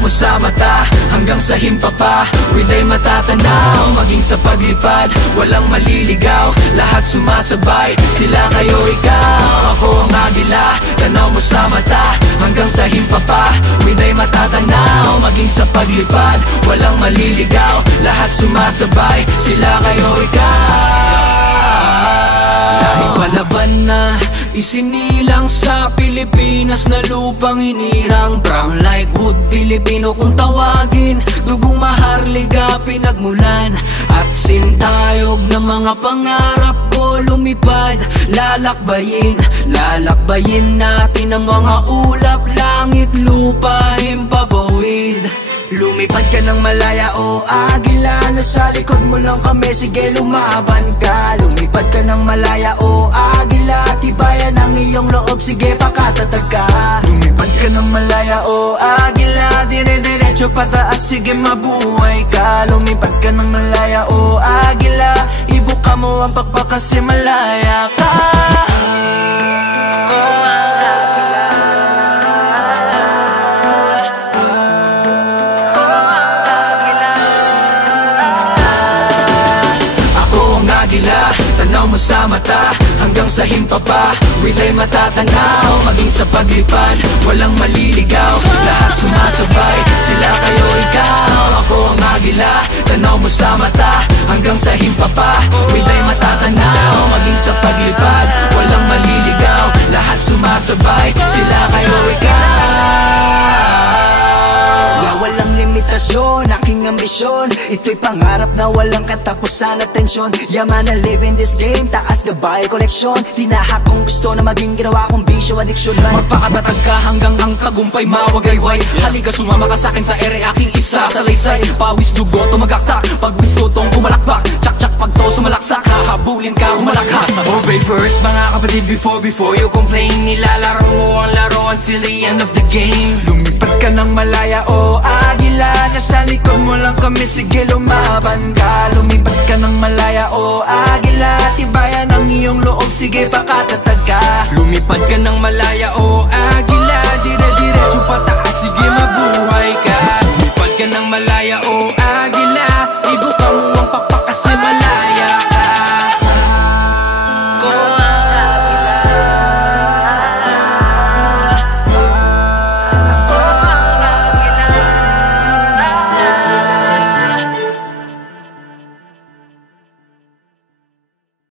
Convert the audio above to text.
Tanaw mo sa mata, hanggang sa himpapa, Widay matatanaw, maging sa paglipad, walang maliligaw, lahat sumasabay, sila kayo ikaw. Ako ang agila, tanaw mo sa mata, hanggang sa himpapa, Widay matatanaw, maging sa paglipad, walang maliligaw, lahat sumasabay, sila kayo ikaw. Kahit palaban na isinilang sa Pilipinas na lupang inirang, brown like wood, Filipino kung tawagin, dugong maharliga pinagmulan, at sintayog ng mga pangarap ko lumipad. Lalakbayin natin ang mga ulap, langit, lupa, himpapawid. Lumipad ka ng malaya o agila, nasa likod mo lang kami, sige lumaban ka. Lumipad ka ng malaya o agila, tibayan ang iyong loob, sige pakatatag ka. Lumipad ka ng malaya o agila, dire-diretso pataas, sige mabuhay ka. Lumipad ka ng malaya o agila, ibuka mo ang pakpak kasi malaya ka. Tanaw mo sa mata, hanggang sa himpapa, Widay matatanaw, maging sa paglipad, walang maliligaw, lahat sumasabay, sila kayo ikaw. Ako ang agila, tanaw mo sa mata, hanggang sa himpapa, Widay matatanaw, maging sa paglipad, walang maliligaw, lahat sumasabay, sila kayo ikaw. Walang limitasyon, aking ambisyon, ito'y pangarap na walang katapusan at tensyon. Yaman na live in this game, taas gabay, koleksyon, tinahak kong gusto na maging ginawa kong bisyo, addiction man. Magpakatatag ka hanggang ang tagumpay mawagayway, halika sumama ka sa'kin sa ere, aking isa sa laysay. Pawis dugo, tumagaktak, pagwis tutong pumalakpak, tsak-tsak pagto sumalaksak, hahabulin ka, humalakha. Obey first mga kapatid before you complain, nilalaro mo ang laro until the end of the game. Lumipad ka ng malaya o agila, nasa likod mo lang kami, sige lumaban ka. Lumipad ka ng malaya o agila, tibayan ang iyong loob, sige pakatatag ka. Lumipad ka ng malaya o agila, dire-diretso pataas,